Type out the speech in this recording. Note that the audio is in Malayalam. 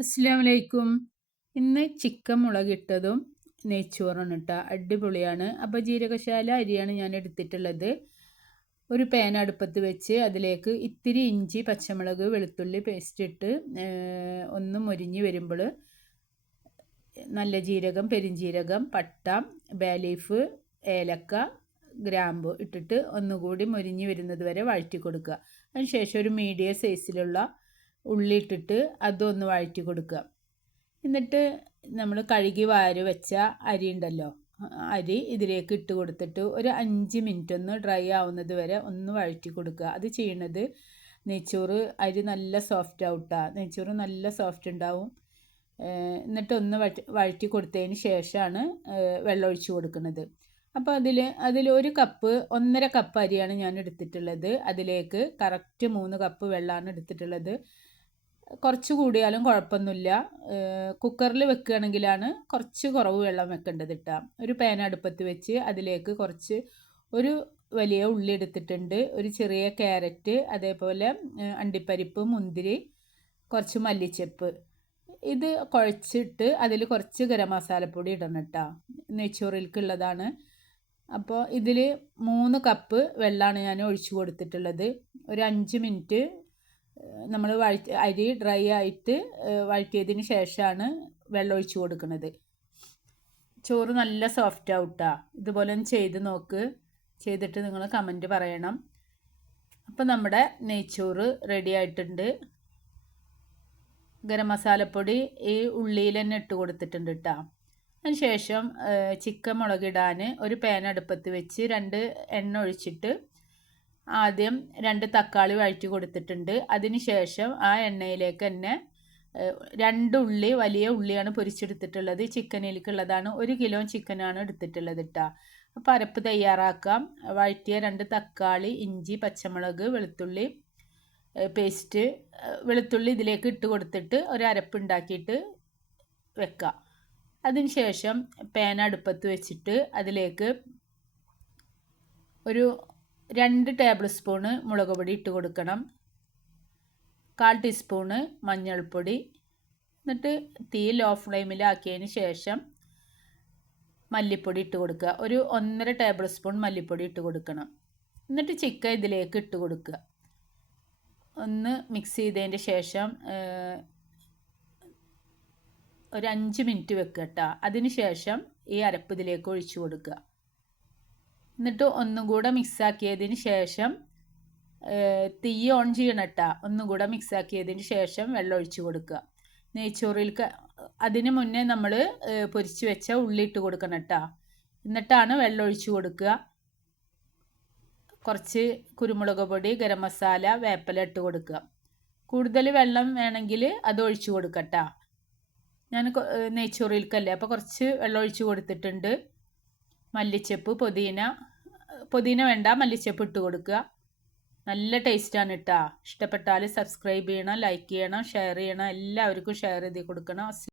അസ്സലാമു അലൈക്കും. ഇന്ന് ചിക്കൻ മുളകിട്ടതും നെയ്ച്ചോറാണ് കേട്ടോ. അടിപൊളിയാണ്. അപ്പോൾ ജീരകശാല അരിയാണ് ഞാൻ എടുത്തിട്ടുള്ളത്. ഒരു പാൻ അടുപ്പത്ത് വെച്ച് അതിലേക്ക് ഇത്തിരി ഇഞ്ചി, പച്ചമുളക്, വെളുത്തുള്ളി പേസ്റ്റ് ഇട്ട് ഒന്ന് മൊരിഞ്ഞ് വരുമ്പോൾ നല്ല ജീരകം, പെരിഞ്ജീരകം, പട്ട, ബേ ലീഫ്, ഏലക്ക, ഗ്രാമ്പു ഇട്ടിട്ട് ഒന്നുകൂടി മൊരിഞ്ഞ് വരുന്നത് വരെ വഴറ്റി കൊടുക്കുക. അതിനുശേഷം ഒരു മീഡിയം സൈസിലുള്ള ഉള്ളി ഇട്ടിട്ട് അതൊന്ന് വഴറ്റി കൊടുക്കുക. എന്നിട്ട് നമ്മൾ കഴുകി വാരി വെച്ച അരി ഉണ്ടല്ലോ, അരി ഇതിലേക്ക് ഇട്ട് കൊടുത്തിട്ട് ഒരു 5 മിനിറ്റ് ഒന്ന് ഡ്രൈ ആവുന്നത് വരെ ഒന്ന് വഴറ്റി കൊടുക്കുക. അത് ചെയ്യണത് നെയ്ച്ചോറ് അരി നല്ല സോഫ്റ്റ് ആവട്ടാ. നെയ്ച്ചോറ് നല്ല സോഫ്റ്റ് ഉണ്ടാവും. എന്നിട്ട് ഒന്ന് വഴറ്റി കൊടുത്തതിന് ശേഷമാണ് വെള്ളം ഒഴിച്ച് കൊടുക്കുന്നത്. അപ്പോൾ അതിൽ ഒരു കപ്പ് 1.5 കപ്പ് അരിയാണ് ഞാൻ എടുത്തിട്ടുള്ളത്. അതിലേക്ക് കറക്റ്റ് 3 കപ്പ് വെള്ളമാണ് എടുത്തിട്ടുള്ളത്. കുറച്ച് കൂടിയാലും കുഴപ്പമൊന്നുമില്ല. കുക്കറിൽ വെക്കുകയാണെങ്കിലാണ് കുറച്ച് കുറവ് വെള്ളം വെക്കേണ്ടത് കേട്ടോ. ഒരു പാൻ അടുപ്പത്ത് വെച്ച് അതിലേക്ക് ഒരു വലിയ ഉള്ളി എടുത്തിട്ടുണ്ട്, ഒരു ചെറിയ ക്യാരറ്റ്, അതേപോലെ അണ്ടിപ്പരിപ്പ്, മുന്തിരി, കുറച്ച് മല്ലിച്ചപ്പ്. ഇത് കുഴച്ചിട്ട് അതിൽ കുറച്ച് ഗരം മസാലപ്പൊടി ഇടണം കേട്ടോ. നെയ്ച്ചോറിലേക്കുള്ളതാണ്. അപ്പോൾ ഇതിൽ 3 കപ്പ് വെള്ളമാണ് ഞാൻ ഒഴിച്ചു കൊടുത്തിട്ടുള്ളത്. ഒരു 5 മിനിറ്റ് നമ്മൾ അരി ഡ്രൈ ആയിട്ട് വഴറ്റിയതിന് ശേഷമാണ് വെള്ളം ഒഴിച്ച് കൊടുക്കുന്നത്. ചോറ് നല്ല സോഫ്റ്റ് ആവട്ടാ. ഇതുപോലെ ഒന്ന് ചെയ്ത് നോക്ക്. ചെയ്തിട്ട് നിങ്ങൾ കമൻറ്റ് പറയണം. അപ്പോൾ നമ്മുടെ നെയ്ച്ചോറ് റെഡി ആയിട്ടുണ്ട്. ഗരം മസാലപ്പൊടി ഈ ഉള്ളിയിൽ തന്നെ ഇട്ട് കൊടുത്തിട്ടുണ്ട് കേട്ടോ. അതിനുശേഷം ചിക്കൻ മുളകിടാൻ ഒരു പാൻ അടുപ്പത്ത് വെച്ച് 2 എണ്ണ ഒഴിച്ചിട്ട് ആദ്യം 2 തക്കാളി വഴറ്റി കൊടുത്തിട്ടുണ്ട്. അതിന് ശേഷം ആ എണ്ണയിലേക്ക് തന്നെ 2 ഉള്ളി, വലിയ ഉള്ളിയാണ് പൊരിച്ചെടുത്തിട്ടുള്ളത്. ചിക്കനിലേക്കുള്ളതാണ്. 1 കിലോ ചിക്കനാണ് എടുത്തിട്ടുള്ളത് കേട്ടോ. അപ്പോൾ അരപ്പ് തയ്യാറാക്കാം. വഴറ്റിയ 2 തക്കാളി, ഇഞ്ചി, പച്ചമുളക്, വെളുത്തുള്ളി പേസ്റ്റ്, വെളുത്തുള്ളി ഇതിലേക്ക് ഇട്ട് കൊടുത്തിട്ട് ഒരു അരപ്പ് ഉണ്ടാക്കിയിട്ട് വെക്കാം. അതിന് ശേഷം പാൻ അടുപ്പത്ത് വെച്ചിട്ട് അതിലേക്ക് ഒരു 2 ടേബിൾ സ്പൂണ് മുളക് പൊടി ഇട്ട് കൊടുക്കണം, 1/4 ടീസ്പൂണ് മഞ്ഞൾപ്പൊടി. എന്നിട്ട് തീ ലോ ഫ്ലെയിമിലാക്കിയതിന് ശേഷം മല്ലിപ്പൊടി ഇട്ട് കൊടുക്കുക. ഒരു 1.5 ടേബിൾ സ്പൂൺ മല്ലിപ്പൊടി ഇട്ട് കൊടുക്കണം. എന്നിട്ട് ചിക്കൻ ഇതിലേക്ക് ഇട്ട് കൊടുക്കുക. ഒന്ന് മിക്സ് ചെയ്തതിൻ്റെ ശേഷം ഒരു 5 മിനിറ്റ് വെക്കുക കേട്ടോ. അതിന് ശേഷം ഈ അരപ്പ് ഇതിലേക്ക് ഒഴിച്ചു കൊടുക്കുക. എന്നിട്ട് ഒന്നും കൂടെ മിക്സാക്കിയതിന് ശേഷം തീ ഓൺ ചെയ്യണം കേട്ടോ. ഒന്നും കൂടെ മിക്സാക്കിയതിന് ശേഷം വെള്ളം ഒഴിച്ച് കൊടുക്കുക. നെയ്ച്ചോറിലേക്ക് അതിന് മുന്നേ നമ്മൾ പൊരിച്ച് വെച്ച ഉള്ളി ഇട്ട് കൊടുക്കണം കേട്ടോ. എന്നിട്ടാണ് വെള്ളം ഒഴിച്ച് കൊടുക്കുക. കുറച്ച് കുരുമുളക് പൊടി, ഗരം മസാല, വേപ്പില ഇട്ട് കൊടുക്കുക. കൂടുതൽ വെള്ളം വേണമെങ്കിൽ അത് ഒഴിച്ച് കൊടുക്കട്ടോ. ഞാൻ നെയ്ച്ചോറിലേക്കല്ലേ, അപ്പോൾ കുറച്ച് വെള്ളം ഒഴിച്ച് കൊടുത്തിട്ടുണ്ട്. മല്ലിച്ചപ്പ്, പുതിന വേണ്ട, മല്ലിച്ചപ്പ് ഇട്ട് കൊടുക്കുക. നല്ല ടേസ്റ്റാണ് കേട്ടോ. ഇഷ്ടപ്പെട്ടാൽ സബ്സ്ക്രൈബ് ചെയ്യണം, ലൈക്ക് ചെയ്യണം, ഷെയർ ചെയ്യണം. എല്ലാവർക്കും ഷെയർ ചെയ്ത് കൊടുക്കണം.